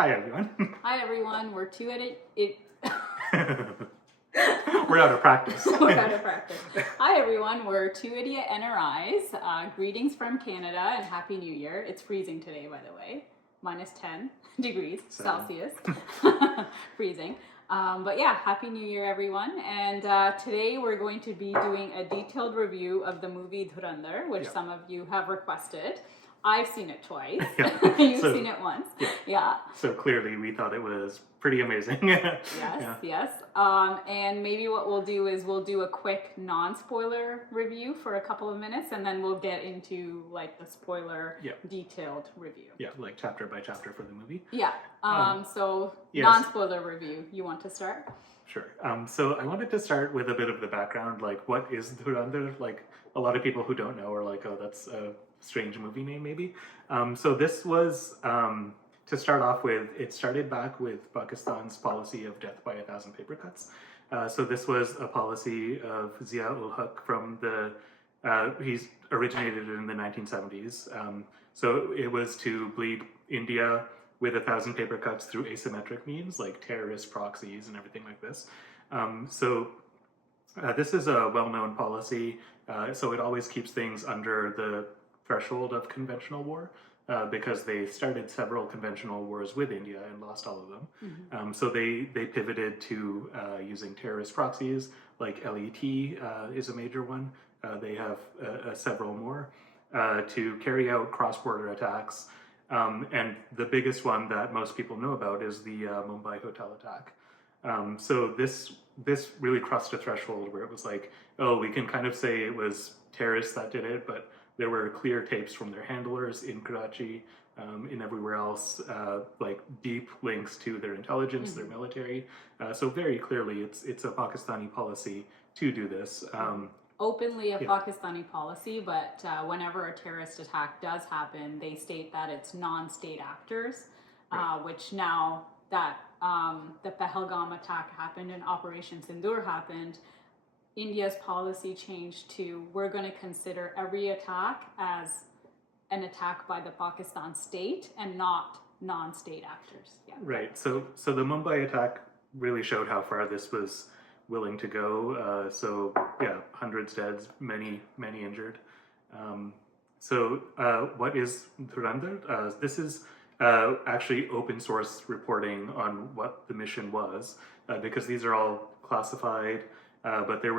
Hi, everyone. Hi, everyone. We're two at it. We're out of practice. We're out of practice. Hi, everyone. We're two Idiot NRIs. Greetings from Canada and Happy New Year. It's freezing today, by the way. Minus 10 degrees Celsius. Freezing. But yeah, Happy New Year, everyone. And today we're going to be doing a detailed review of the movie Dhurandhar, which some of you have requested. I've seen it twice. You've seen it once. Yeah. So clearly we thought it was pretty amazing. Yes. And maybe what we'll do is we'll do a quick non-spoiler review for a couple of minutes, and then we'll get into like the spoiler detailed review. Yeah, like chapter by chapter for the movie. Yeah. So non-spoiler review. You want to start? Sure. So I wanted to start with a bit of the background, like what is Dhurandhar? Like a lot of people who don't know are like, oh, that's a strange movie name maybe. So this was, to start off with, it started back with Pakistan's policy of death by 1,000 paper cuts. So this was a policy of Zia-ul-Haq from the, he's originated in the 1970s. So it was to bleed India with 1,000 paper cuts through asymmetric means like terrorist proxies and everything like this. This is a well-known policy, so it always keeps things under the threshold of conventional war, because they started several conventional wars with India and lost all of them. So they pivoted to using terrorist proxies, like LET is a major one. They have several more to carry out cross-border attacks. And the biggest one that most people know about is the Mumbai hotel attack. So this really crossed a threshold where it was like, oh, we can kind of say it was terrorists that did it, but there were clear tapes from their handlers in Karachi, in everywhere else, like deep links to their intelligence, their military. So very clearly, it's a Pakistani policy to do this. Openly a Pakistani policy, but whenever a terrorist attack does happen, they state that it's non-state actors, which now that the Pahalgam attack happened and Operation Sindoor happened, India's policy changed to we're going to consider every attack as an attack by the Pakistan state and not non-state actors. Yeah. Right. So the Mumbai attack really showed how far this was willing to go. So yeah, hundreds dead, many injured. What is Dhurandhar? This is actually open source reporting on what the mission was, because these are all classified. But there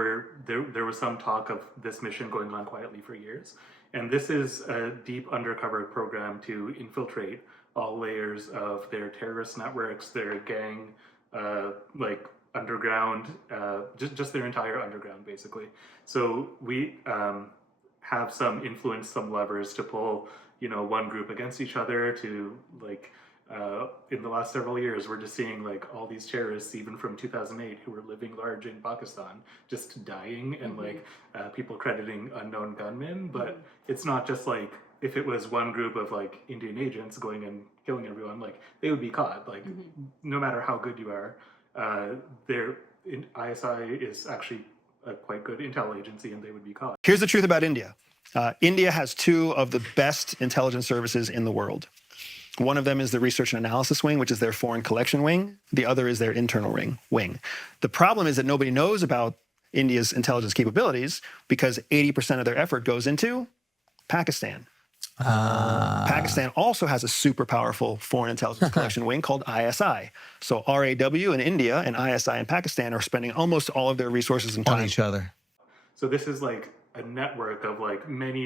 was some talk of this mission going on quietly for years. And this is a deep undercover program to infiltrate all layers of their terrorist networks, their gang, like underground, just their entire underground, basically. So we have some influence, some levers to pull, one group against each other to like, in the last several years, we're just seeing like all these terrorists, even from 2008, who were living large in Pakistan, just dying, and like people crediting unknown gunmen. But it's not just like if it was one group of like Indian agents going and killing everyone, like they would be caught. Like no matter how good you are, ISI is actually a quite good intel agency, and they would be caught. Here's the truth about India. India has two of the best intelligence services in the world. One of them is the Research and Analysis Wing, which is their foreign collection wing. The other is their internal wing. The problem is that nobody knows about India's intelligence capabilities because 80% of their effort goes into Pakistan. Pakistan also has a super powerful foreign intelligence collection wing called ISI. So RAW in India and ISI in Pakistan are spending almost all of their resources and time on each other. So this is like a network of like many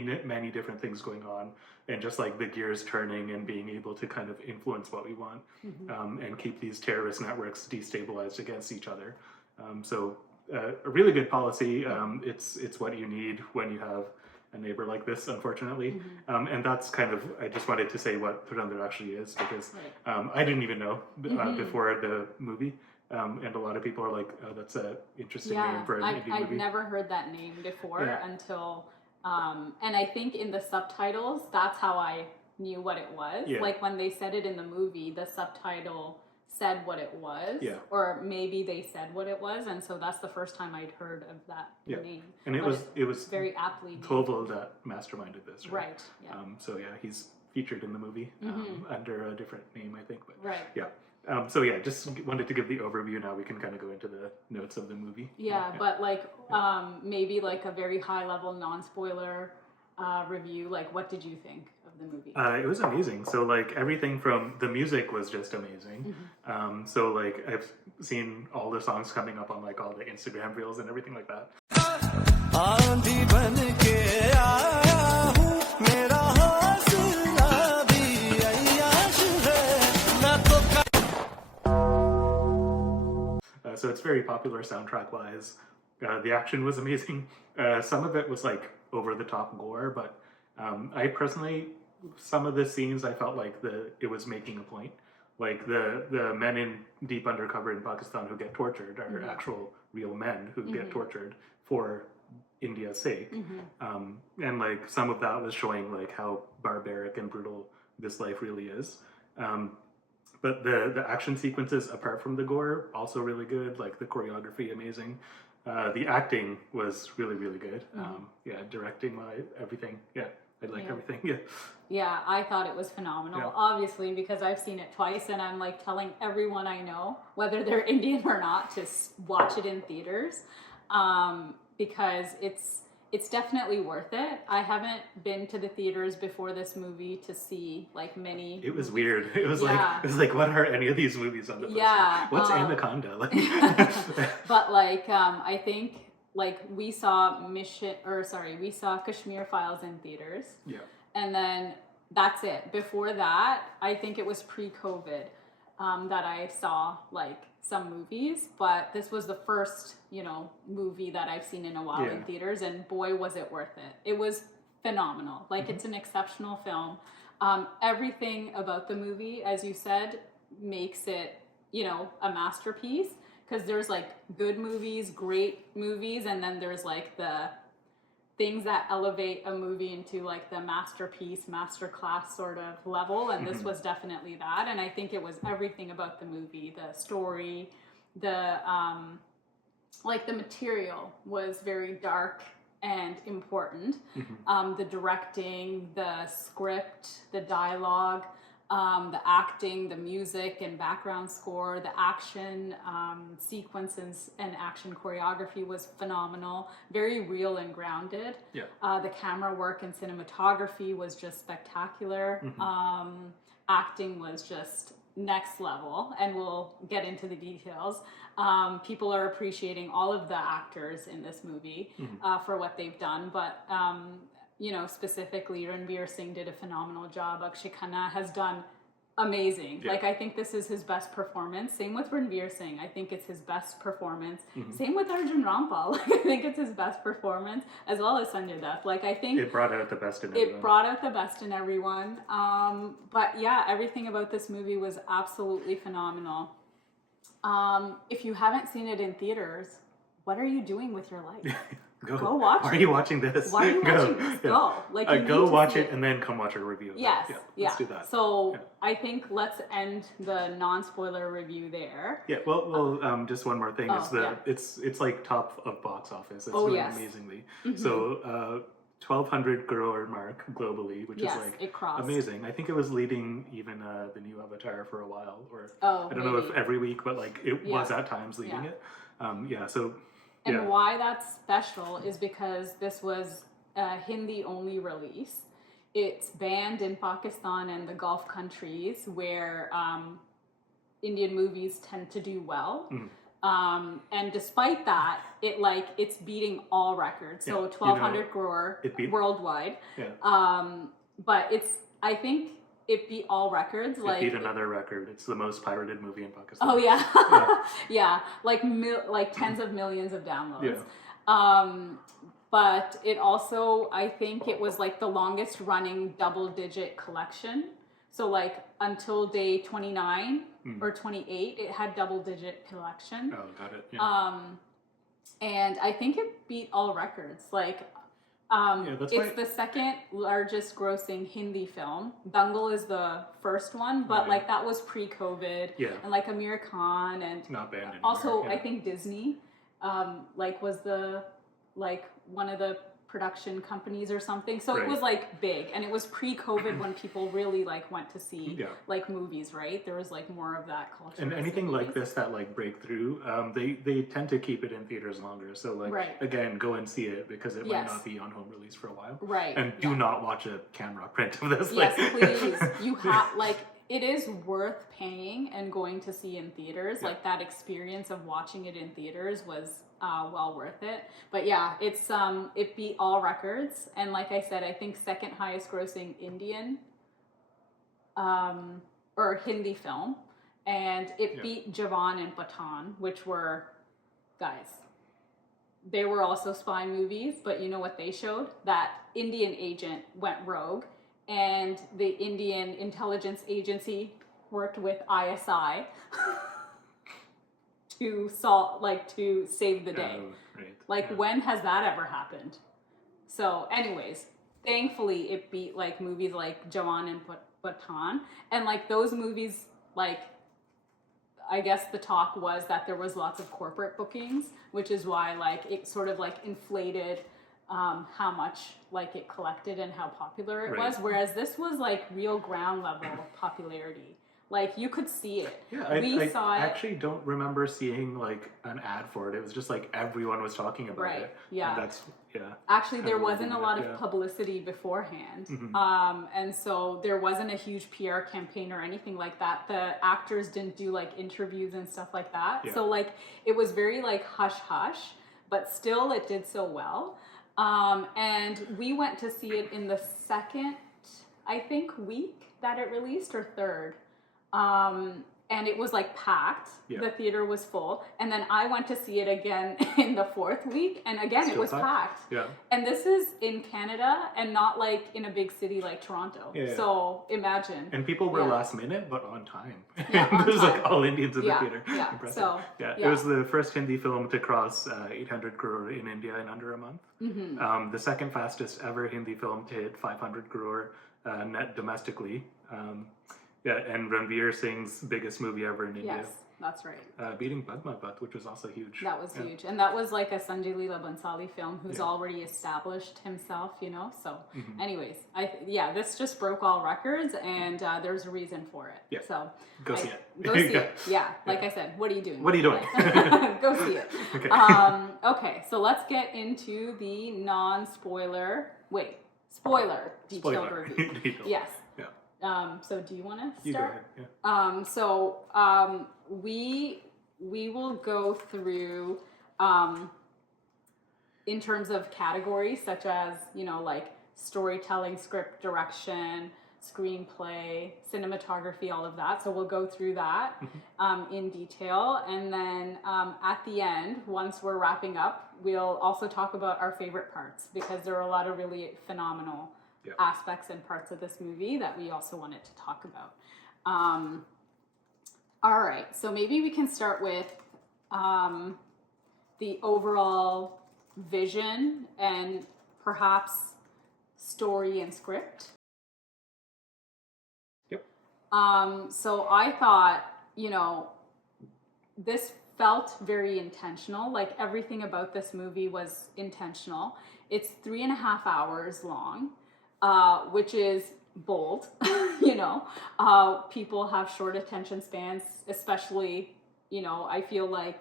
different things going on, and just like the gears turning and being able to kind of influence what we want, and keep these terrorist networks destabilized against each other. A really good policy. It's what you need when you have a neighbor like this, unfortunately. And that's kind of, I just wanted to say what Dhurandhar actually is, because I didn't even know before the movie. And a lot of people are like, oh, that's an interesting name for an indie movie. I've never heard that name before until, and I think in the subtitles, that's how I knew what it was. Like when they said it in the movie, the subtitle said what it was, or maybe they said what it was, and so that's the first time I'd heard of that name. And it was very aptly Koval that masterminded this, right? So yeah, he's featured in the movie under a different name, I think. But Right. yeah. So yeah, just wanted to give the overview. Now we can kind of go into the notes of the movie. Yeah, but like maybe like a very high level non-spoiler review. Like, what did you think of the movie? It was amazing. So like everything from the music was just amazing. So like I've seen all the songs coming up on like all the Instagram reels and everything like that. So it's very popular soundtrack wise. The action was amazing. Some of it was like over the top gore, but I personally, some of the scenes I felt like it was making a point. Like the men in deep undercover in Pakistan who get tortured are actual real men who get tortured for India's sake. And like some of that was showing like how barbaric and brutal this life really is. But the action sequences, apart from the gore, also really good. Like the choreography, amazing. The acting was really, really good. Yeah, directing, everything. Yeah, I like everything. Yeah. Yeah, I thought it was phenomenal. Yeah. Obviously, because I've seen it twice, and I'm like telling everyone I know, whether they're Indian or not, to watch it in theaters, because it's definitely worth it. I haven't been to the theaters before this movie to see like many. It was weird. It was like what are any of these movies on the poster? Yeah. What's Anaconda? Like But like I think like we saw Kashmir Files in theaters. Yeah. And then that's it. Before that, I think it was pre-COVID that I saw like some movies, but this was the first, movie that I've seen in a while in theaters, and boy, was it worth it. It was phenomenal. Like it's an exceptional film. Everything about the movie, as you said, makes it, a masterpiece, because there's like good movies, great movies, and then there's like the things that elevate a movie into like the masterpiece, masterclass sort of level, and this was definitely that. And I think it was everything about the movie, the story, the like the material was very dark and important. The directing, the script, the dialogue, the acting, the music and background score, the action sequences and action choreography was phenomenal, very real and grounded. The camera work and cinematography was just spectacular. Acting was just next level, and we'll get into the details. People are appreciating all of the actors in this movie for what they've done, but specifically Ranveer Singh did a phenomenal job. Akshay Khanna has done amazing. Like I think this is his best performance. Same with Ranveer Singh. I think it's his best performance. Same with Arjun Rampal. Like I think it's his best performance, as well as Sanjay Dutt. Like I think it brought out the best in everyone. It brought out the best in everyone. But yeah, everything about this movie was absolutely phenomenal. If you haven't seen it in theaters, what are you doing with your life? Go watch it. Why are you watching this? Why are you watching this? Go. Like you go need to watch see it and then come watch a review of Yes. it. Let's do that. So I think let's end the non-spoiler review there. Yeah, well, just one more thing is it's like top of box office. It's doing amazingly. So 1,200 crore mark globally, which is like it crossed. amazing. I think it was leading even the new Avatar for a while, or I don't know if every week, but like it was at times leading it. And why that's special is because this was a Hindi-only release. It's banned in Pakistan and the Gulf countries where Indian movies tend to do well. And despite that, it's beating all records. So 1,200 crore worldwide. But I think it beat all records. It beat another record. It's the most pirated movie in Pakistan. Oh yeah, yeah, like tens of millions of downloads. But it also, I think it was like the longest running double-digit collection. So like until day 29 or 28, it had double-digit collection. Oh, got it. Yeah. And I think it beat all records. Like. It's the second largest grossing Hindi film. Dangal is the first one, but like that was pre-COVID. And like Amir Khan and not banned anymore. Also I think Disney was the one of the production companies or something. So it Right. was like big, and it was pre-COVID when people really like went to see Yeah. like movies, right? There was like more of that culture. And to see anything like movies. this that like break through, they tend to keep it in theaters longer. So like Right. again, go and see it because it might Yes. not be on home release for a while. Right. And do not watch a camera print of this. Yes, like- please. You have like it is worth paying and going to see in theaters. Yeah. Like that experience of watching it in theaters was well worth it. But yeah, it's it beat all records, and like I said, I think second highest grossing Indian or Hindi film, and it Yeah. beat Jawan and Pathan, which were, guys, they were also spy movies, but you know what they showed? That Indian agent went rogue, and the Indian intelligence agency worked with ISI to to save the day. Right. Like, Yeah. when has that ever happened? So, anyways, thankfully it beat like movies like Jawan and Pathan, and like those movies, like I guess the talk was that there was lots of corporate bookings, which is why like it sort of like inflated how much like it collected and how popular it Right. was. Whereas this was like real ground level popularity. Like you could see it. Yeah, We I saw it. actually don't remember seeing like an ad for it. It was just like everyone was talking about Right, it. yeah. And that's Actually, there Kinda wasn't a lot yeah. of publicity beforehand. Mhm. And so there wasn't a huge PR campaign or anything like that. The actors didn't do like interviews and stuff like that. Yeah. So like it was very like hush hush, but still it did so well. And we went to see it in the second, I think, week that it released, or third. And it was like packed. Yeah. The theater was full. And then I went to see it again in the fourth week, and again it Still was packed. Yeah. And this is in Canada and not like in a big city like Toronto. Yeah. So imagine. And people were Yeah. last minute, but on time. Yeah, on There's like time. all Indians in Yeah, the theater. yeah. Impressive. So, yeah, yeah. it was the first Hindi film to cross 800 crore in India in under a month. Mm-hmm. The second fastest ever Hindi film to hit 500 crore net domestically. Yeah, and Ranveer Singh's biggest movie ever in India. Yes, that's right. Beating Padmavat, which was also huge. That was Yeah. huge. And that was like a Sanjay Leela Bhansali film who's Yeah. already established himself, you know? So, Mhm. anyways, this just broke all records, and there's a reason for it. Yeah. So, Go see it. Go see Yeah. it. Yeah. Like I said, what are you doing? What are you doing? Go see it. Okay. Okay, so let's get into the non-spoiler. Wait, spoiler detailed Spoiler. review. Detailed. Yes. Yeah. So do you want to You go start? ahead. Yeah. We will go through in terms of categories such as, you know, like storytelling, script direction, screenplay, cinematography, all of that. So we'll go through that in detail, and then at the end, once we're wrapping up, we'll also talk about our favorite parts, because there are a lot of really phenomenal Yeah. aspects and parts of this movie that we also wanted to talk about. All right, so maybe we can start with the overall vision and perhaps story and script. Yep. So I thought, you know, this felt very intentional. Like everything about this movie was intentional. It's 3.5 hours long. Which is bold, you know. People have short attention spans, especially, you know, I feel like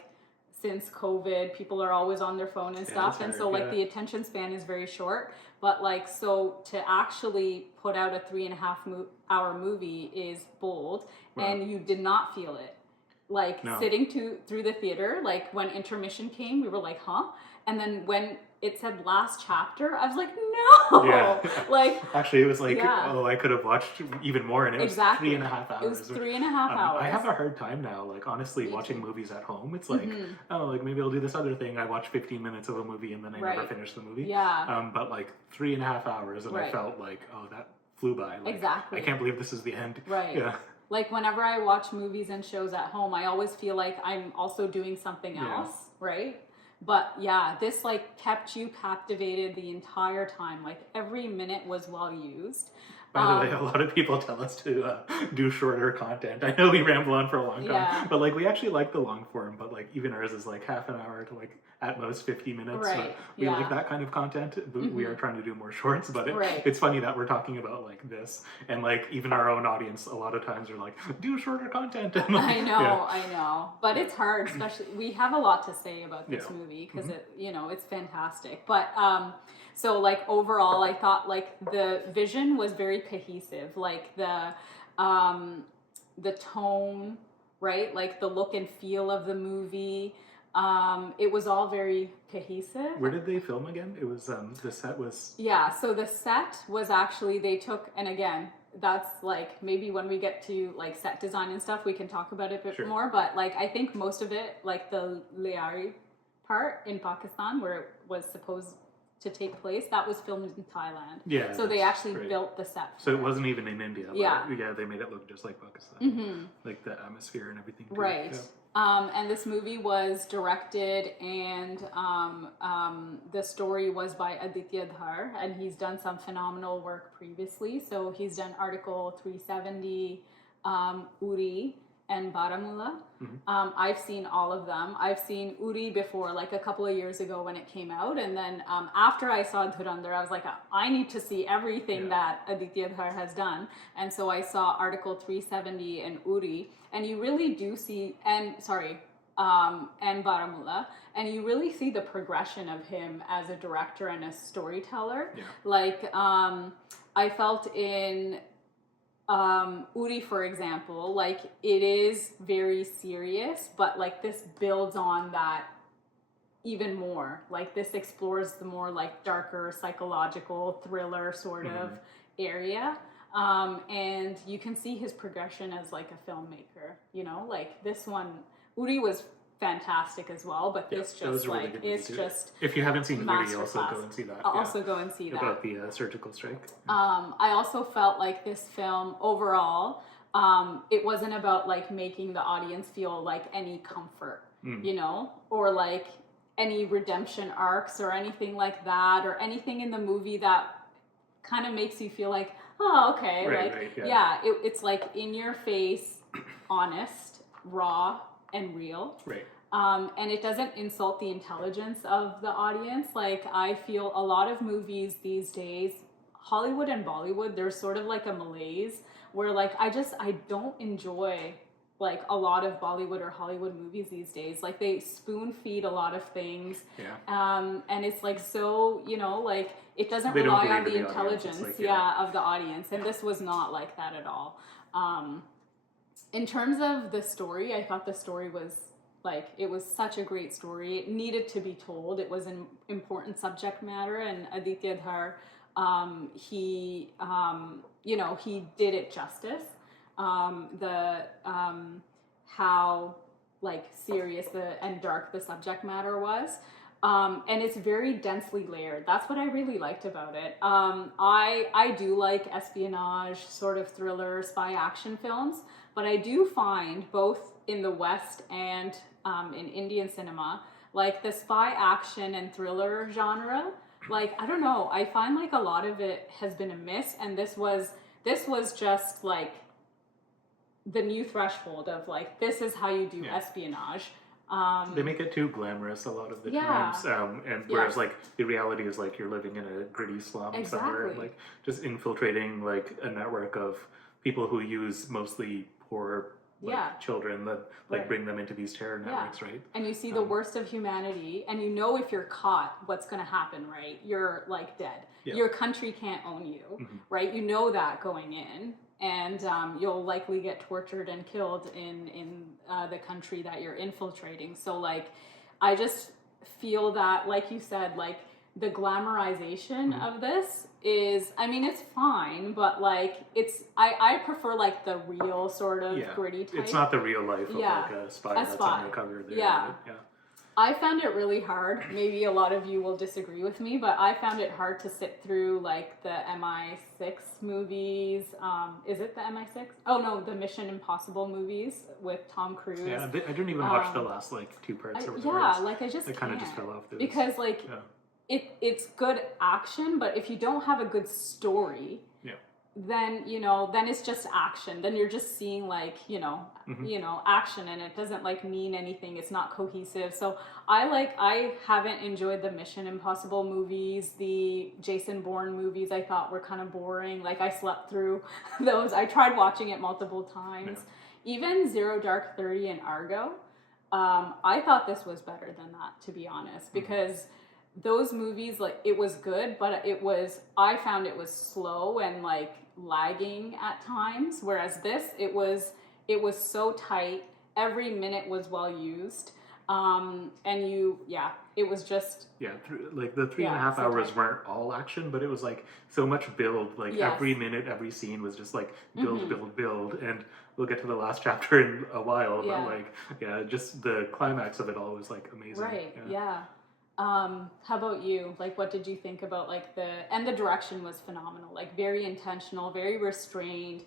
since COVID, people are always on their phone and stuff. it's And so hard, like yeah. the attention span is very short. But like, so to actually put out a 3.5 hour movie is bold. Wow. And you did not feel it. Like No. sitting through the theater, like when intermission came, we were like, huh? And then when it said last chapter, I was like, no. Yeah. Like, Actually, it was like, Yeah. oh, I could have watched even more, and it was Exactly. 3.5 hours. it was 3.5 hours. I have a hard time now, like honestly, Me watching too. movies at home. It's like, Mhm. oh, like maybe I'll do this other thing. I watch 15 minutes of a movie and then I never Right. finish the movie. Yeah. But like 3.5 hours, and I Right. felt like, oh, that flew by. Like, Exactly. I can't believe this is the end. Right. Yeah. Like whenever I watch movies and shows at home, I always feel like I'm also doing something Yeah. else, right? But yeah, this like kept you captivated the entire time. Like every minute was well used. By the way, a lot of people tell us to do shorter content. I know we ramble on for a long time, Yeah. but like we actually like the long form. But like even ours is like half an hour to like at most 50 minutes. Right. So we Yeah. like that kind of content. But we are trying to do more shorts. But Right. it's funny that we're talking about like this, and like even our own audience a lot of times are like, do shorter content. And, like, I know, yeah. I know, but it's hard, especially we have a lot to say about this Yeah. movie because it, it's fantastic. But so like overall, I thought like the vision was very cohesive, like the tone, right, like the look and feel of the movie. It was all very cohesive. Where did they film again? It was the set was. Yeah, so the set was actually they took, and again, that's like maybe when we get to like set design and stuff, we can talk about it a bit Sure. more. But like I think most of it, like the Liari part in Pakistan, where it was supposed to take place, that was filmed in Thailand. Yeah. So they that's actually right. built the set. So it wasn't even in India. But Yeah. Yeah, they made it look just like Pakistan. Like the atmosphere and everything. Too. Right. Yeah. And this movie was directed and the story was by Aditya Dhar, and he's done some phenomenal work previously. So he's done Article 370, Uri, and Baramulla. I've seen all of them. I've seen Uri before, like a couple of years ago when it came out, and then after I saw Dhurandhar, I was like, I need to see everything that Aditya Dhar has done, and so I saw Article 370 and Uri, and you really do see, and Baramulla, and you really see the progression of him as a director and a storyteller. Yeah. Like I felt in Uri, for example, like it is very serious, but like this builds on that even more. Like this explores the more like darker psychological thriller sort of area. And you can see his progression as like a filmmaker, like this one, Uri was fantastic as well, but this that was just a really like, good movie it's too. just If you haven't seen Uri, also masterclass. go and see that. I'll also go and see that. About the surgical strike. I also felt like this film overall, it wasn't about like making the audience feel like any comfort, or like any redemption arcs or anything like that, or anything in the movie that kind of makes you feel like, oh, okay, Right, it's like in your face, honest, raw, and real. Right. And it doesn't insult the intelligence of the audience. Like I feel a lot of movies these days, Hollywood and Bollywood, there's sort of like a malaise where like I don't enjoy like a lot of Bollywood or Hollywood movies these days. Like they spoon feed a lot of things. Yeah. And it's like so, like it doesn't They don't rely on believe the in the audience. intelligence, It's like, of the audience. And this was not like that at all. In terms of the story, I thought the story was like, it was such a great story. It needed to be told. It was an important subject matter, and Aditya Dhar, he did it justice. How like serious and dark the subject matter was. And it's very densely layered. That's what I really liked about it. I do like espionage, sort of thriller, spy action films, but I do find both in the West and in Indian cinema, like the spy action and thriller genre, like, I don't know, I find like a lot of it has been a miss, and this was just like the new threshold of like, this is how you do espionage. They make it too glamorous a lot of the times, and whereas like the reality is like you're living in a gritty slum somewhere, and, like just infiltrating like a network of people who use mostly poor children that like bring them into these terror networks, right? And you see the worst of humanity, and if you're caught, what's going to happen, right? You're like dead. Your country can't own you, right? You know that going in. And you'll likely get tortured and killed in the country that you're infiltrating. So, like, I just feel that, like you said, like, the glamorization of this is, I mean, it's fine, but, like, I prefer, like, the real sort of gritty type. It's not the real life of, like, a spy that's undercover there. Yeah. Right? I found it really hard. Maybe a lot of you will disagree with me, but I found it hard to sit through like the MI6 movies. Is it the MI6? Oh no, the Mission Impossible movies with Tom Cruise. Yeah, I didn't even watch the last like two parts. Like I just kind of just fell off. Because like it's good action, but if you don't have a good story, then then it's just action. Then you're just seeing like action, and it doesn't like mean anything. It's not cohesive. So I haven't enjoyed the Mission Impossible movies. The Jason Bourne movies I thought were kind of boring. Like I slept through those. I tried watching it multiple times. Even Zero Dark 30 and Argo. I thought this was better than that, to be honest, because those movies, like, it was good, but I found it was slow and like lagging at times, whereas this, it was so tight. Every minute was well used. It was just like the 3.5 hours weren't all action, but it was like so much build. Like every minute, every scene was just like build, and we'll get to the last chapter in a while. But like just the climax of it all was like amazing. Right. Yeah. How about you? Like, what did you think about like the direction was phenomenal, like very intentional, very restrained.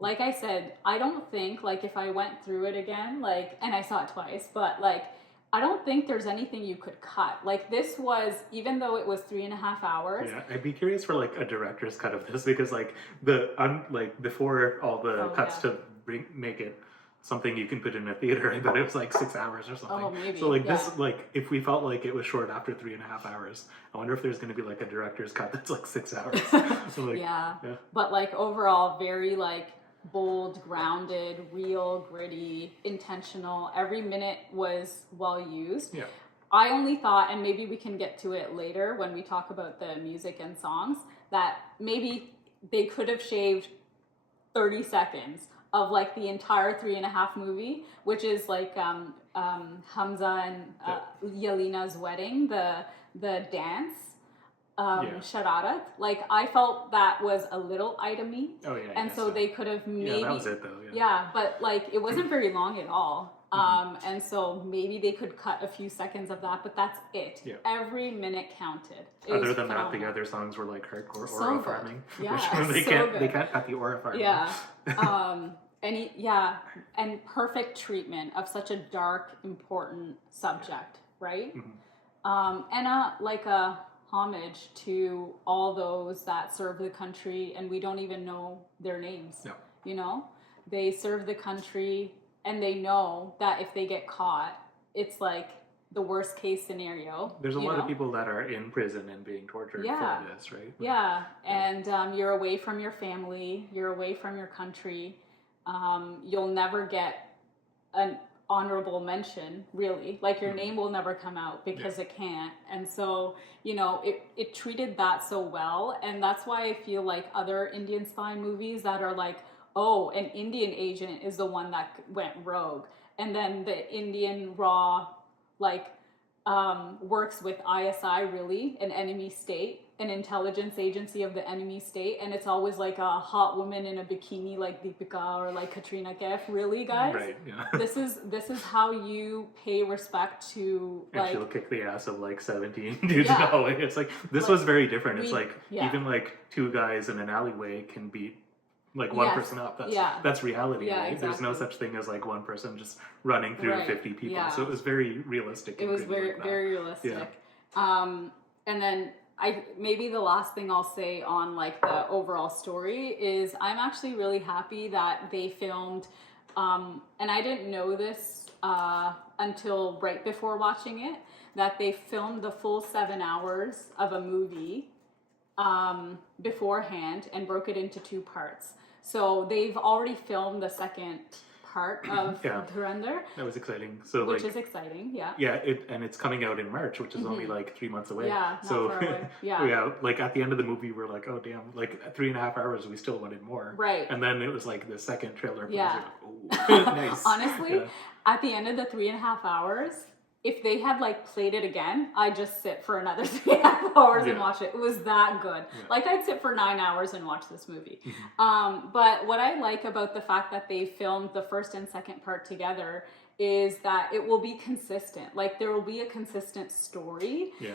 Like I said, I don't think like if I went through it again, like, and I saw it twice, but like, I don't think there's anything you could cut. Like this was, even though it was 3.5 hours. Yeah, I'd be curious for like a director's cut of this, because like like before all the cuts to make it something you can put in a theater, I bet it was like 6 hours or something. Oh, maybe. So like this, like if we felt like it was short after 3.5 hours, I wonder if there's going to be like a director's cut that's like 6 hours. So like, yeah. But like overall, very like bold, grounded, real, gritty, intentional. Every minute was well used. Yeah. I only thought, and maybe we can get to it later when we talk about the music and songs, that maybe they could have shaved 30 seconds of like the entire 3.5 movie, which is like Hamza and Yelena's wedding, the dance, Shararat. Like I felt that was a little itemy. Oh yeah. And so they could have maybe. Yeah, that was it though. Yeah, but like it wasn't very long at all. And so maybe they could cut a few seconds of that, but that's it. Yeah. Every minute counted. Other than that, the other songs were like hardcore aura farming. Yeah, which they can't cut the aura farming. Yeah. And perfect treatment of such a dark, important subject, right? And a homage to all those that serve the country, and we don't even know their names. No. You know, they serve the country, and they know that if they get caught, it's like the worst case scenario. There's a lot of people that are in prison and being tortured for this, right? Yeah, and you're away from your family, you're away from your country. You'll never get an honorable mention, really. Like your name will never come out because it can't. And so, it treated that so well. And that's why I feel like other Indian spy movies that are like, oh, an Indian agent is the one that went rogue. And then the Indian RAW, works with ISI, really, an enemy state, an intelligence agency of the enemy state, and it's always like a hot woman in a bikini like Deepika or like Katrina Kaif. Really, guys? Right, yeah. This is how you pay respect to, and she'll kick the ass of like 17 dudes in a hallway. It's like, this was very different. It's like, even like two guys in an alleyway can beat like one person up. That's reality, right? Exactly. There's no such thing as like one person just running through 50 people. Yeah. So it was very realistic. It was very realistic. Yeah. And then maybe the last thing I'll say on like the overall story is I'm actually really happy that they filmed, and I didn't know this until right before watching it, that they filmed the full 7 hours of a movie beforehand and broke it into 2 parts. So they've already filmed the second part of Dhurandhar. That was exciting. So which is exciting, yeah. Yeah, it's coming out in March, which is only like 3 months away. Yeah, so not far away. Yeah. Like at the end of the movie, we're like, oh damn, like 3.5 hours, we still wanted more. Right. And then it was like the second trailer. Yeah. Like, oh, nice. Honestly, at the end of the 3.5 hours, if they had like played it again, I'd just sit for another 3.5 hours and watch it. It was that good. Yeah. Like I'd sit for 9 hours and watch this movie. But what I like about the fact that they filmed the first and second part together is that it will be consistent. Like there will be a consistent story. Yeah.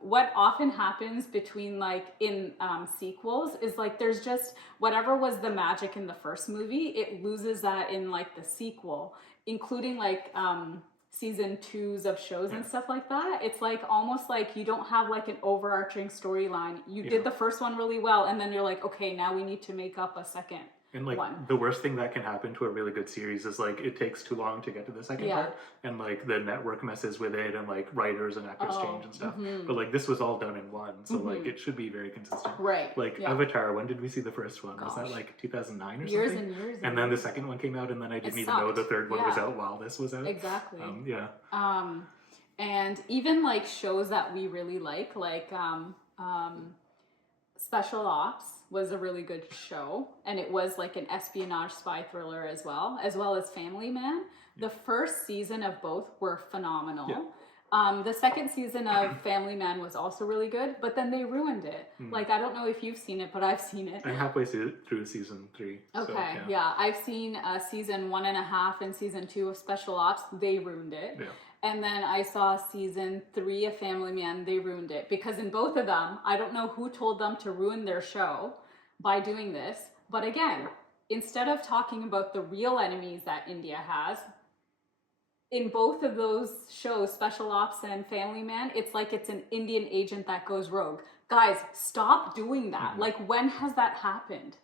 What often happens between like in sequels is like there's just whatever was the magic in the first movie, it loses that in like the sequel, including like season 2s of shows and stuff like that. It's like almost like you don't have like an overarching storyline. You did the first one really well, and then you're like, okay, now we need to make up a second And like one. the worst thing that can happen to a really good series is like it takes too long to get to the second part, and like the network messes with it, and like writers and actors change and stuff. But like this was all done in one, so like it should be very consistent. Right. Like Avatar, when did we see the first one? Was that like 2009 or Years something? and years. And then the second one came out, and then I didn't even know the third one was out while this was out. Exactly. Yeah. And even like shows that we really like Special Ops was a really good show, and it was like an espionage spy thriller as well as Family Man. The first season of both were phenomenal. The second season of Family Man was also really good, but then they ruined it. Like, I don't know if you've seen it, but I've seen it. I'm halfway through season 3. Okay, so, yeah. I've seen season 1.5 and season 2 of Special Ops. They ruined it. Yeah. And then I saw season 3 of Family Man. They ruined it. Because in both of them, I don't know who told them to ruin their show by doing this. But again, instead of talking about the real enemies that India has, in both of those shows, Special Ops and Family Man, it's like it's an Indian agent that goes rogue. Guys, stop doing that. Like, when has that happened?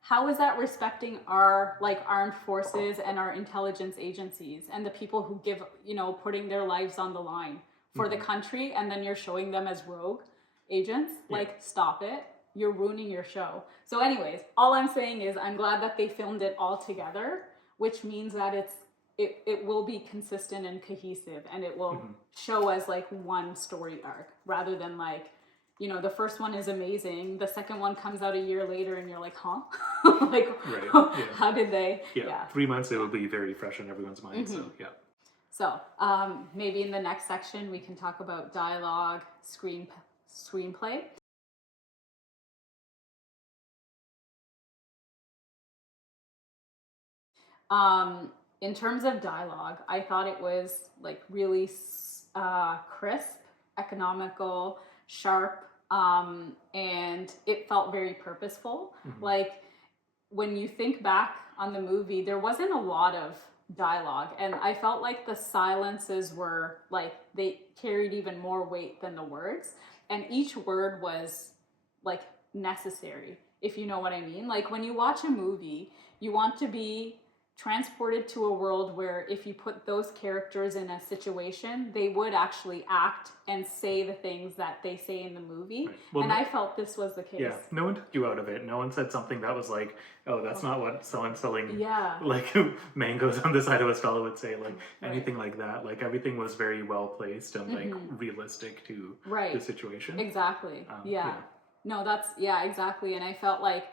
How is that respecting our like armed forces and our intelligence agencies and the people who give, you know, putting their lives on the line for the country, and then you're showing them as rogue agents? Like, stop it. You're ruining your show. So anyways, all I'm saying is I'm glad that they filmed it all together, which means that it will be consistent and cohesive, and it will show as like one story arc rather than like, you know, the first one is amazing, the second one comes out a year later and you're like, huh? Like, how did they? 3 months it will be very fresh in everyone's mind. So So maybe in the next section we can talk about dialogue, screenplay. In terms of dialogue, I thought it was like really crisp, economical, sharp, and it felt very purposeful. Like, when you think back on the movie, there wasn't a lot of dialogue, and I felt like the silences were like, they carried even more weight than the words, and each word was like necessary, if you know what I mean. Like, when you watch a movie, you want to be transported to a world where if you put those characters in a situation, they would actually act and say the things that they say in the movie. Well, and I felt this was the case. Yeah, no one took you out of it. No one said something that was like, oh, that's not what someone's selling like mangoes on the side of a stall would say, like anything like that. Like, everything was very well placed and like realistic to the situation. Exactly. No, that's, exactly. And I felt like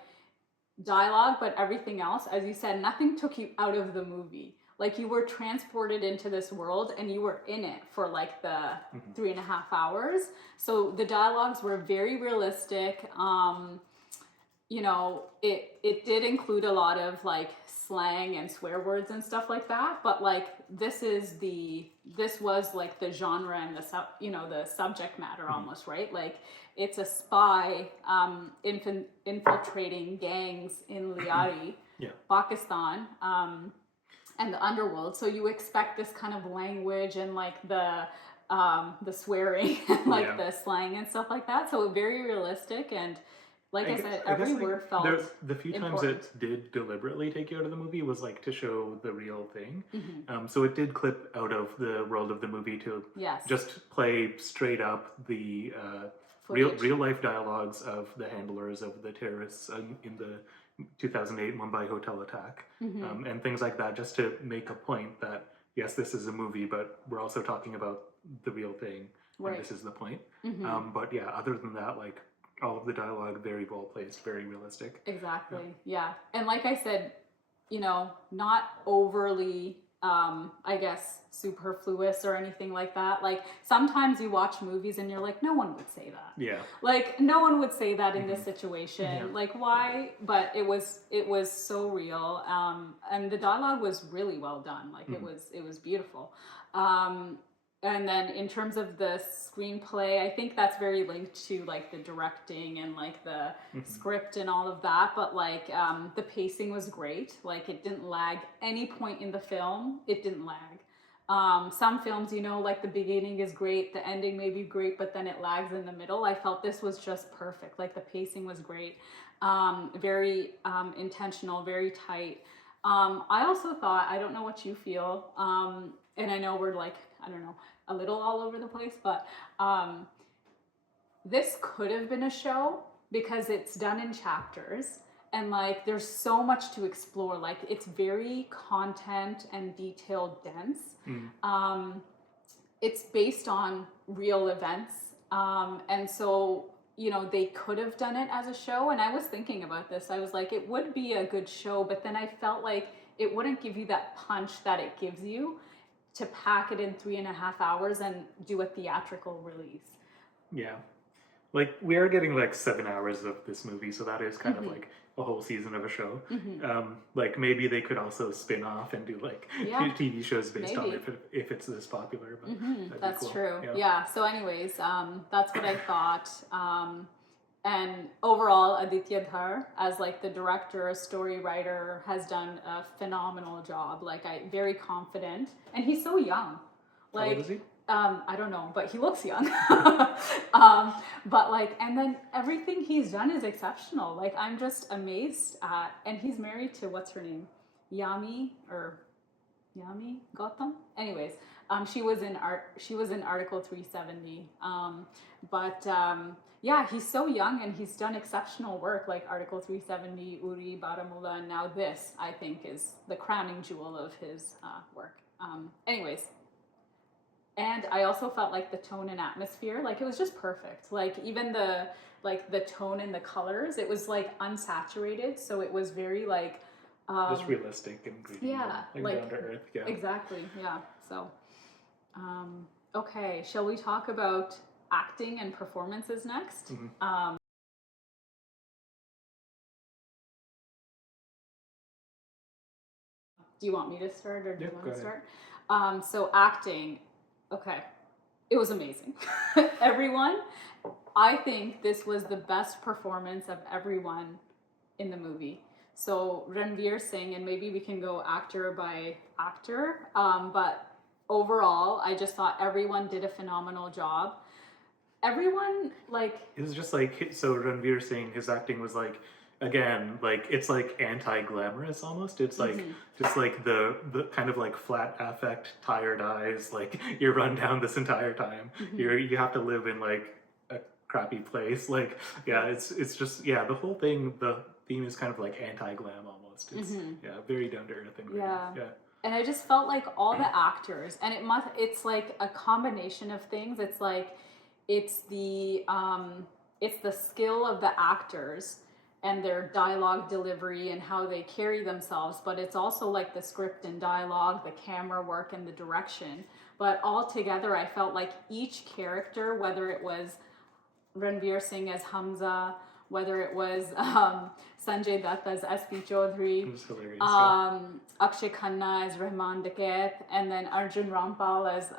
dialogue, but everything else, as you said, nothing took you out of the movie. Like, you were transported into this world and you were in it for like the 3.5 hours. So the dialogues were very realistic. You know, it did include a lot of like slang and swear words and stuff like that, but like this was like the genre and the subject matter almost, right? Like, it's a spy infiltrating gangs in Liari, Pakistan, and the underworld. So you expect this kind of language and like the swearing and like the slang and stuff like that. So very realistic, and like I said, every word felt the few times important. it did deliberately take you out of the movie was like to show the real thing. So it did clip out of the world of the movie to just play straight up the real life dialogues of the handlers of the terrorists in the 2008 Mumbai hotel attack, and things like that, just to make a point that yes, this is a movie, but we're also talking about the real thing, and this is the point. But yeah, other than that, like, all of the dialogue very well placed, very realistic. Exactly. Yeah. And like I said, you know, not overly I guess superfluous or anything like that. Like, sometimes you watch movies and you're like, no one would say that. Yeah. Like, no one would say that in this situation. Like, why? But it was so real. And the dialogue was really well done. Like, it was beautiful. And then in terms of the screenplay, I think that's very linked to like the directing and like the script and all of that. But like the pacing was great. Like, it didn't lag any point in the film. It didn't lag. Some films, you know, like the beginning is great, the ending may be great, but then it lags in the middle. I felt this was just perfect. Like the pacing was great, very intentional, very tight. I also thought, I don't know what you feel, and I know we're like, I don't know, a little all over the place, but this could have been a show because it's done in chapters and like there's so much to explore. Like it's very content and detail dense. It's based on real events, and so you know they could have done it as a show. And I was thinking about this, I was like, it would be a good show, but then I felt like it wouldn't give you that punch that it gives you to pack it in 3.5 hours and do a theatrical release. Yeah. Like, we are getting like 7 hours of this movie, so that is kind of like a whole season of a show. Like, maybe they could also spin off and do like TV shows based on if it's this popular. But that's cool. true. Yeah. So, anyways, that's what I thought. And overall, Aditya Dhar, as like the director, story writer, has done a phenomenal job. Like, very confident, and he's so young. Like, how old is he? I don't know, but he looks young. But like, and then everything he's done is exceptional. Like, I'm just amazed at, and he's married to, what's her name? Yami Gautam. Anyways, she was in Article 370. Yeah, he's so young and he's done exceptional work, like Article 370, Uri, Baramulla, and now this, I think, is the crowning jewel of his work. Anyways. And I also felt like the tone and atmosphere, like it was just perfect. Like even the tone and the colors, it was like unsaturated, so it was very like just realistic and gritty. Yeah, like down to earth. Yeah. Exactly. Yeah. So, okay, shall we talk about acting and performances next? Do you want me to start, or do you want to start? So acting. Okay, it was amazing. Everyone, I think this was the best performance of everyone in the movie. So Ranveer Singh, and maybe we can go actor by actor, but overall, I just thought everyone did a phenomenal job. Everyone, like... It was just like, so Ranveer Singh, his acting was like, again, like it's like anti-glamorous almost. It's like just like the kind of like flat affect, tired eyes, like you're run down this entire time. You have to live in like a crappy place. Like it's just the whole thing. The theme is kind of like anti-glam almost. It's very down to earth and yeah. And I just felt like all the actors, and it's like a combination of things. It's like it's the skill of the actors and their dialogue delivery and how they carry themselves, but it's also like the script and dialogue, the camera work, and the direction. But all together, I felt like each character, whether it was Ranveer Singh as Hamza, whether it was Sanjay Dutt as S.P. Chaudhary, Akshay Khanna as Rahman Dakat, and then Arjun Rampal as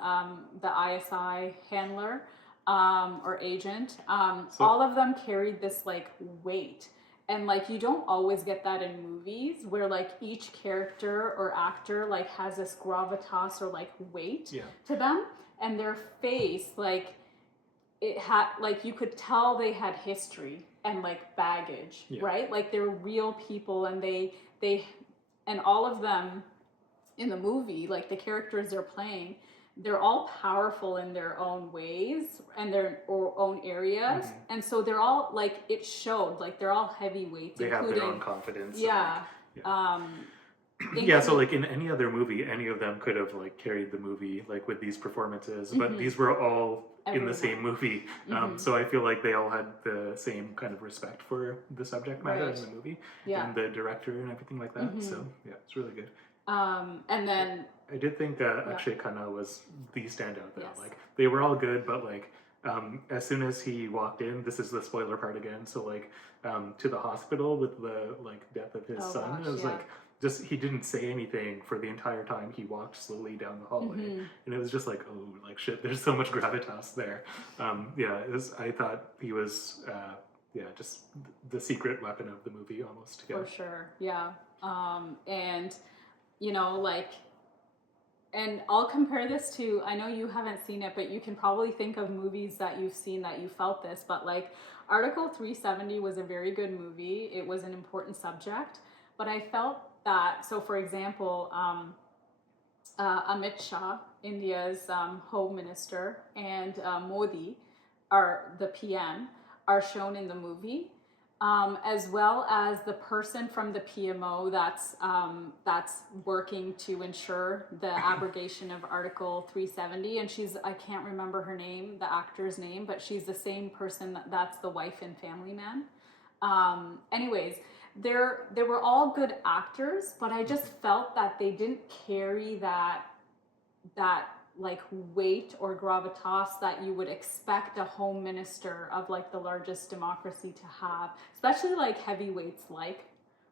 the ISI handler or agent. All of them carried this like weight. And like you don't always get that in movies where like each character or actor like has this gravitas or like weight to them, and their face, like it had, like you could tell they had history and like baggage, right? Like they're real people, and they and all of them in the movie, like the characters they're playing, they're all powerful in their own ways and their own areas, and so they're all like, it showed like they're all heavyweights. They have their own confidence. So like in any other movie, any of them could have like carried the movie like with these performances, but these were all in the same movie. So I feel like they all had the same kind of respect for the subject matter in the movie and the director and everything like that. So it's really good. And then I did think Akshay Khanna was the standout though. Like they were all good, but like as soon as he walked in, this is the spoiler part again. So like to the hospital with the like death of his son, it was like just he didn't say anything for the entire time. He walked slowly down the hallway, and it was just like, oh, like shit. There's so much gravitas there. It was. I thought he was. Just the secret weapon of the movie almost. For sure. Yeah. And you know, like and I'll compare this to, I know you haven't seen it, but you can probably think of movies that you've seen that you felt this, but like Article 370 was a very good movie. It was an important subject, but I felt that, so for example, Amit Shah, India's Home Minister, and Modi, are the PM, are shown in the movie, as well as the person from the PMO that's working to ensure the abrogation of Article 370. And I can't remember her name, the actor's name, but she's the same person that's the wife in Family Man. Anyways, they were all good actors, but I just felt that they didn't carry that like weight or gravitas that you would expect a home minister of like the largest democracy to have, especially like heavyweights like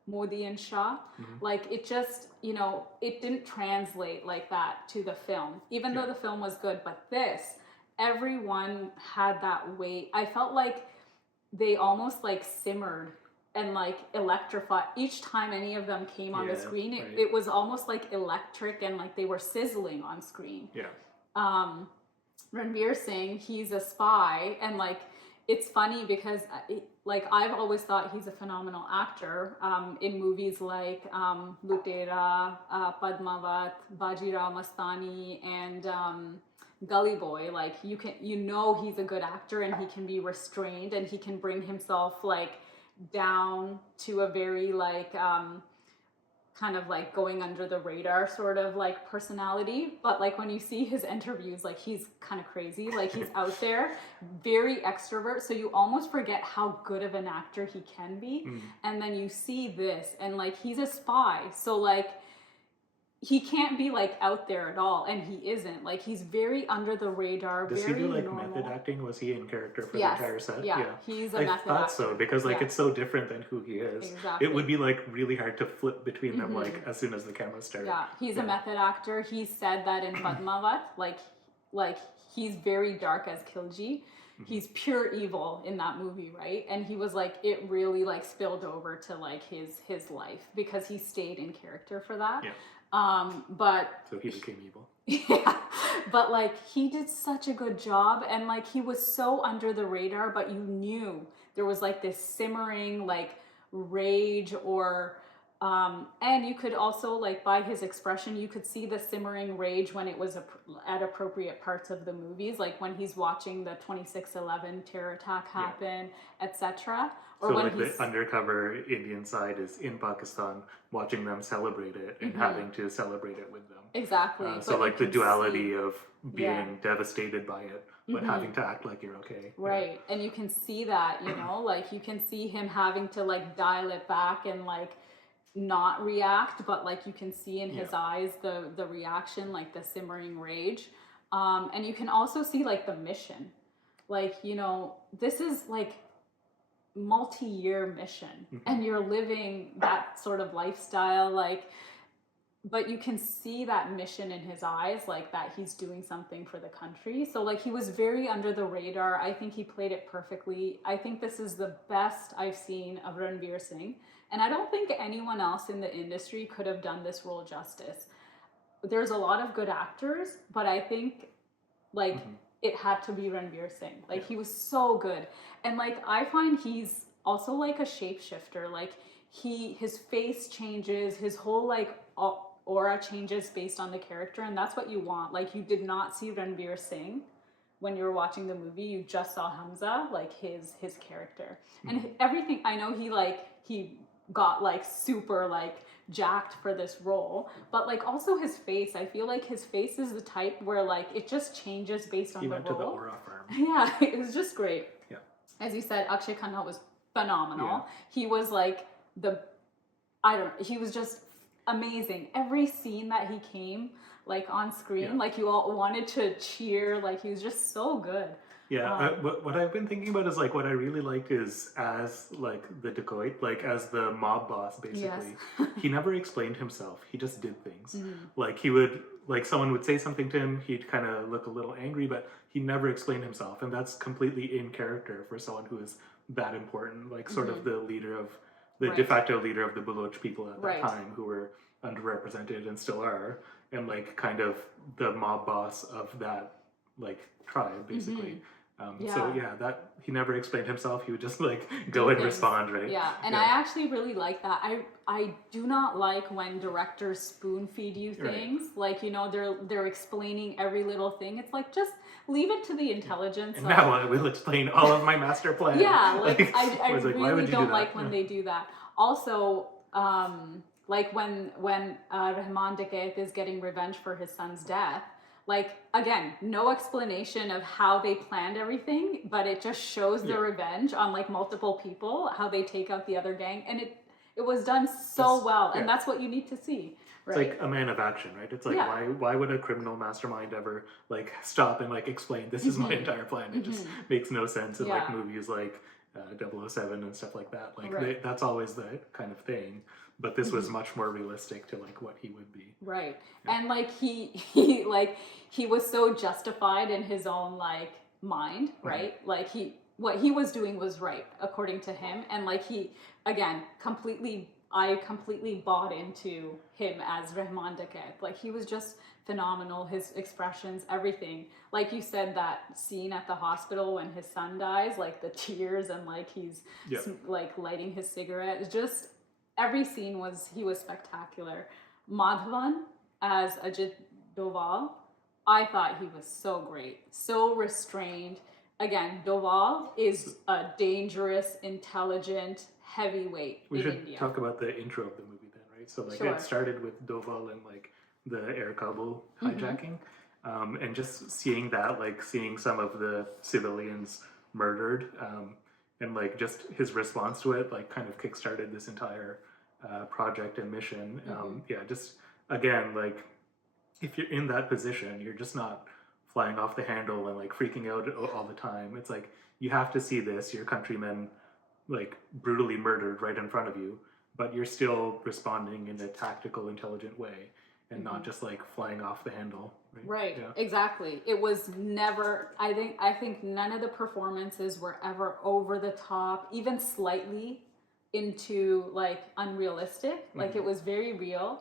Modi and Shah. Like it just, it didn't translate like that to the film, even though the film was good. But everyone had that weight. I felt like they almost like simmered and like electrified each time any of them came on the screen. It was almost like electric, and like they were sizzling on screen. Ranveer Singh, he's a spy, and like it's funny because like I've always thought he's a phenomenal actor in movies like Lutera, Padmavat, Bajirao Mastani, and Gully Boy. Like he's a good actor, and he can be restrained, and he can bring himself like down to a very like kind of like going under the radar sort of like personality. But like when you see his interviews, like he's kind of crazy, like he's out there, very extrovert, so you almost forget how good of an actor he can be. And then you see this, and like he's a spy, so like he can't be like out there at all, and he isn't. Like he's very under the radar. Does very he do like normal. method acting? Was he in character for the entire set? Yeah, he's a I method thought actor. so, because like it's so different than who he is. Exactly. It would be like really hard to flip between them like as soon as the camera started. Yeah, he's a method actor. He said that in Padmavat, like he's very dark as Khilji. He's pure evil in that movie, right? And he was like, it really like spilled over to like his life because he stayed in character for that. But so he became evil. Yeah, but like he did such a good job, and like he was so under the radar, but you knew there was like this simmering like rage, or and you could also like by his expression you could see the simmering rage when it was at appropriate parts of the movies, like when he's watching the 26/11 terror attack happen, etc. Or so when like the undercover Indian side is in Pakistan watching them celebrate it and having to celebrate it with them. Exactly. So like the duality of being devastated by it, but having to act like you're okay. Right. And you can see that, like you can see him having to like dial it back and like not react, but like you can see in his eyes the reaction, like the simmering rage. And you can also see like the mission. Like, this is like multi-year mission, and you're living that sort of lifestyle, like, but you can see that mission in his eyes, like that he's doing something for the country. So like he was very under the radar. I think he played it perfectly. I think this is the best I've seen of Ranveer Singh, and I don't think anyone else in the industry could have done this role justice. There's a lot of good actors, but I think like it had to be Ranveer Singh. Like he was so good. And like I find he's also like a shapeshifter. Like his face changes, his whole like aura changes based on the character, and that's what you want. Like you did not see Ranveer Singh when you were watching the movie, you just saw Hamza, like his character. And everything, I know he got like super like jacked for this role, but like also his face, I feel like his face is the type where like it just changes based on the role. He went to the aura farm. Yeah, it was just great. Yeah. As you said, Akshay Khanna was phenomenal. Yeah. He was like he was just amazing. Every scene that he came like on screen, like you all wanted to cheer, like he was just so good. Yeah, what I've been thinking about is like what I really liked is as like the dacoit, like as the mob boss basically. He never explained himself. He just did things. Like he would, like someone would say something to him, he'd kind of look a little angry, but he never explained himself, and that's completely in character for someone who is that important, like sort of the leader of the de facto leader of the Baloch people at that time, who were underrepresented and still are, and like kind of the mob boss of that like tribe basically. So yeah, that he never explained himself. He would just like go and respond, right? Yeah, and I actually really like that. I do not like when directors spoon feed you things. Like, you know, they're explaining every little thing. It's like, just leave it to the intelligence. And now I will explain all of my master plan. Yeah, like I like, really don't like when they do that. Also, like when Rahman Dakayt is getting revenge for his son's death. Like, again, no explanation of how they planned everything, but it just shows the revenge on like multiple people, how they take out the other gang, and it was done so well, and that's what you need to see, right? It's like a man of action, right? It's like why would a criminal mastermind ever like stop and like explain this is my entire plan? It just makes no sense in like movies like 007 and stuff like that. Like that's always the kind of thing. But this was much more realistic to like what he would be. Right. And like he was so justified in his own like mind, right? Like what he was doing was right according to him, and like I completely bought into him as Rahman Dakayt. Like, he was just phenomenal, his expressions, everything. Like you said, that scene at the hospital when his son dies, like the tears and like he's like lighting his cigarette. It's just every scene he was spectacular. Madhavan as Ajit Doval, I thought he was so great, so restrained. Again, Doval is a dangerous, intelligent heavyweight in India. We should talk about the intro of the movie then, right? So like it started with Doval and like the Air Kabul hijacking, and just seeing that, like seeing some of the civilians murdered, and like just his response to it, like kind of kickstarted this entire project and mission. Just again, like if you're in that position, you're just not flying off the handle and like freaking out all the time. It's like you have to see this, your countrymen like brutally murdered right in front of you, but you're still responding in a tactical, intelligent way, and not just like flying off the handle. Right. Exactly. It was never. I think none of the performances were ever over the top, even slightly into like unrealistic. Like it was very real.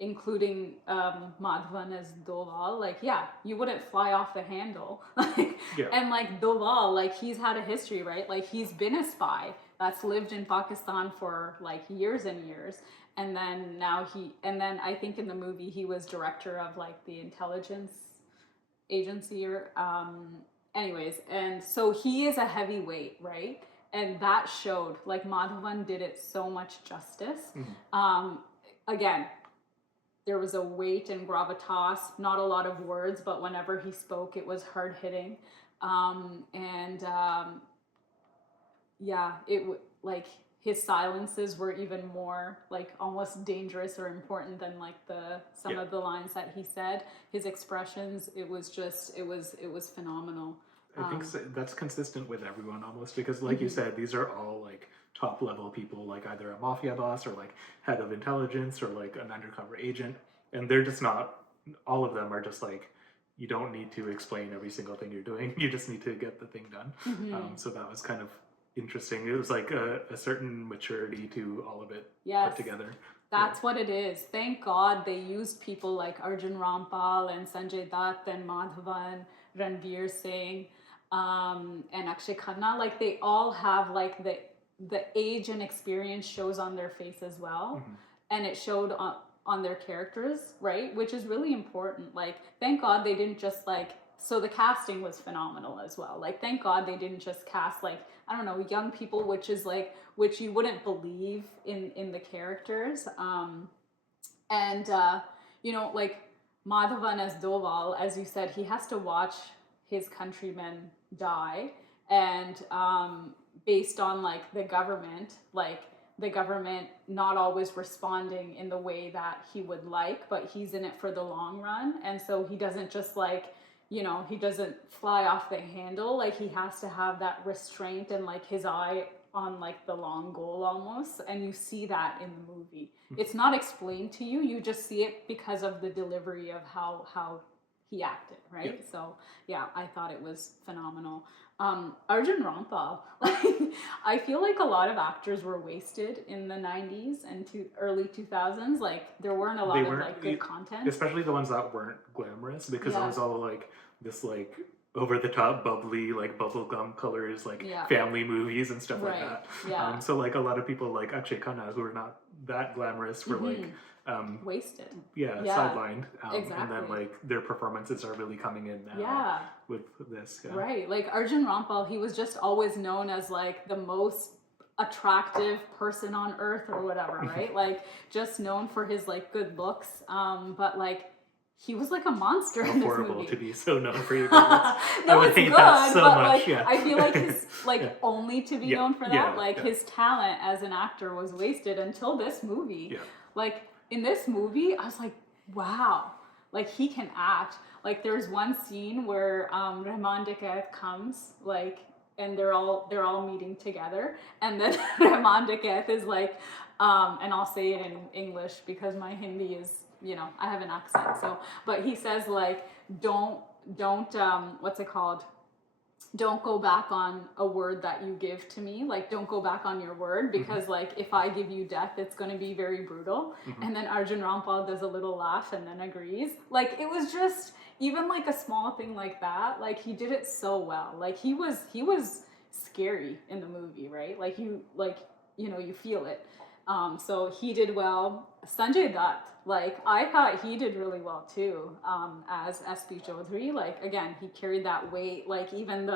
Including Madhavan as Doval. Like, you wouldn't fly off the handle. And like Doval, like he's had a history, right? Like he's been a spy that's lived in Pakistan for like years and years. And then I think in the movie he was director of like the intelligence agency or anyways. And so he is a heavyweight, right? And that showed, like Madhavan did it so much justice. Again, there was a weight and gravitas, not a lot of words, but whenever he spoke, it was hard hitting. Like his silences were even more like almost dangerous or important than like some of the lines that he said. His expressions, it was phenomenal. I think that's consistent with everyone almost, because like you said, these are all like top level people, like either a mafia boss or like head of intelligence or like an undercover agent, and they're just not, all of them are just like, you don't need to explain every single thing you're doing, you just need to get the thing done. So that was kind of interesting. It was like a certain maturity to all of it put together. That's what it is. Thank God they used people like Arjun Rampal and Sanjay Dutt and Madhavan, Ranveer Singh, and Akshay Khanna. Like they all have like the age and experience shows on their face as well, and it showed on their characters, right? Which is really important. Like, thank God they didn't just like, so the casting was phenomenal as well. Like, thank God they didn't just cast like, I don't know, young people, which you wouldn't believe in the characters. You know, like Madhavan as Doval, as you said, he has to watch his countrymen die, and based on like the government not always responding in the way that he would like, but he's in it for the long run, and so he doesn't just like, you know, he doesn't fly off the handle. Like he has to have that restraint and like his eye on like the long goal almost, and you see that in the movie. It's not explained to you, you just see it because of the delivery of how he acted, right? So I thought it was phenomenal. Arjun Rampal, like I feel like a lot of actors were wasted in the 90s and early 2000s. Like there weren't a lot They of weren't, like good content. especially the ones that weren't glamorous, because it Yeah. was all like this like over the top bubbly like bubblegum colors, like Yeah. family movies and stuff like Right. that. Yeah. So like a lot of people like Akshay Khanna, who are not that glamorous, were like Wasted. yeah, Yeah. sidelined, and Exactly. then like their performances are really coming in now Yeah. with this. Yeah. Right. Like Arjun Rampal, he was just always known as like the most attractive person on earth or whatever, right? Like just known for his like good looks. But like he was like a monster How in this horrible movie. to be so known for your good looks. No, I would it's hate good, that so but much. like Yeah. I feel like his like Yeah. only to be Yeah, known for that, yeah, like yeah. his talent as an actor was wasted until this movie. Yeah. Like in this movie, I was like, wow, like he can act. Like there's one scene where Rahman Dikat comes, like, and they're all meeting together, and then Rahman Dikat is like, and I'll say it in English because my Hindi is, you know, I have an accent. So, but he says like, don't what's it called? Don't go back on a word that you give to me. Like, don't go back on your word, because like if I give you death, it's going to be very brutal. And then Arjun Rampal does a little laugh and then agrees. Like it was just even like a small thing like that. Like he did it so well. Like he was scary in the movie, right? Like you feel it. So he did well. Sanjay Dutt, like I thought he did really well too, as SP Chaudhary. Like again, he carried that weight. Like even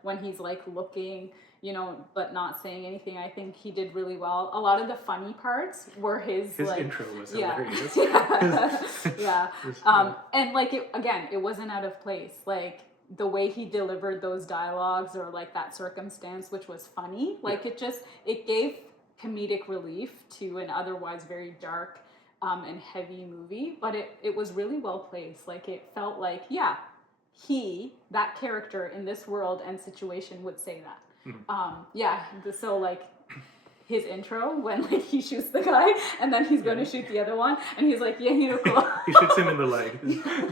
when he's like looking, you know, but not saying anything, I think he did really well. A lot of the funny parts were his like, intro was yeah. hilarious. Yeah. And like it wasn't out of place. Like the way he delivered those dialogues or like that circumstance, which was funny, like it gave comedic relief to an otherwise very dark and heavy movie, but it was really well placed. Like it felt like, yeah, that character in this world and situation would say that. So like his intro when like he shoots the guy and then he's going to shoot the other one and he's like, yeah, you know, He shoots him in the leg.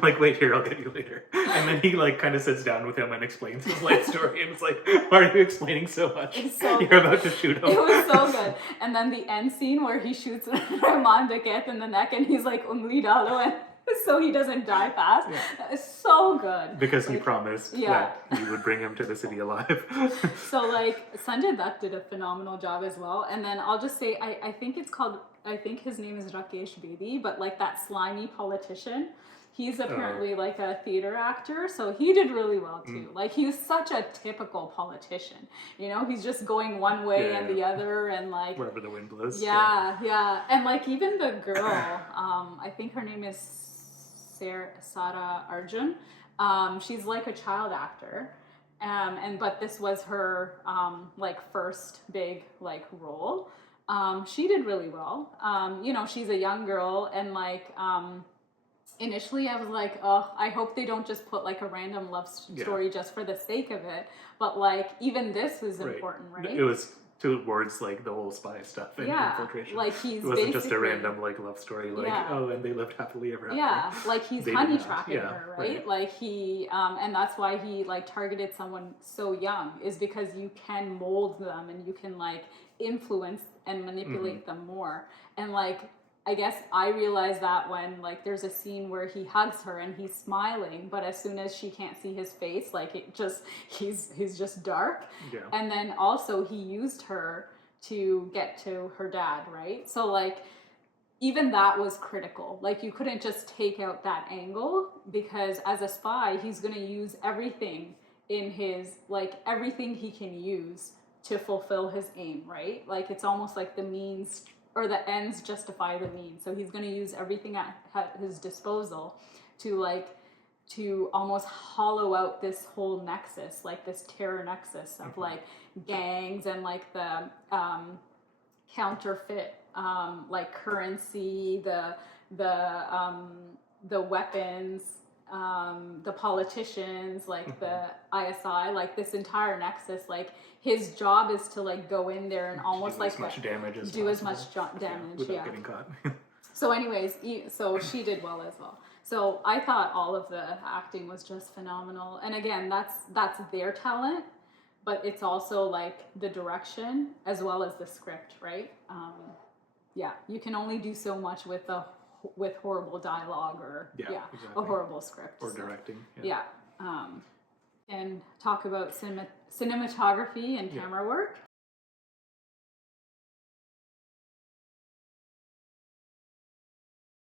Like, wait here, I'll get you later. And then he like kind of sits down with him and explains his life story. And it's like, why are you explaining so much? It's so You're good. about to shoot him. It was so good. And then the end scene where he shoots Rahman Dikat in the neck and he's like, ungli dalo, and so he doesn't die fast. Yeah. It's so good. Because he promised that he would bring him to the city alive. So like Sanjay Dutt did a phenomenal job as well. And then I'll just say, I think his name is Rakesh Bedi, but like that slimy politician, he's apparently like a theater actor, so he did really well too. Like he was such a typical politician, you know, he's just going one way and the other, and like wherever the wind blows. Yeah. And like even the girl, I think her name is Sara Arjun. She's like a child actor. But this was her like first big like role. She did really well. You know, she's a young girl, and like initially I was like, oh, I hope they don't just put like a random love story just for the sake of it. But like even this was important, right? It was towards like the whole spy stuff and infiltration. Like he's it wasn't just a random like love story, like oh, and they lived happily ever after. Yeah, like he's honey tracking her, right? Like he, and that's why he like targeted someone so young, is because you can mold them and you can like influence and manipulate them more. And like I guess I realized that when like there's a scene where he hugs her and he's smiling, but as soon as she can't see his face, like it just he's just dark. Yeah. And then also he used her to get to her dad, right? So like even that was critical. Like you couldn't just take out that angle, because as a spy, he's going to use everything in his like everything he can use to fulfill his aim, right? Like it's almost like the means or the ends justify the means. So he's going to use everything at his disposal to almost hollow out this whole nexus, like this terror nexus of like gangs and like the counterfeit like currency, the weapons, the politicians, like the ISI, like this entire nexus. Like his job is to like go in there and almost like do as much damage without getting caught. So anyways, so she did well as well. So I thought all of the acting was just phenomenal. And again, that's their talent. but it's also like the direction as well as the script, right? Yeah, you can only do so much with horrible dialogue or exactly. a horrible script or directing. And talk about cinematography and camera work.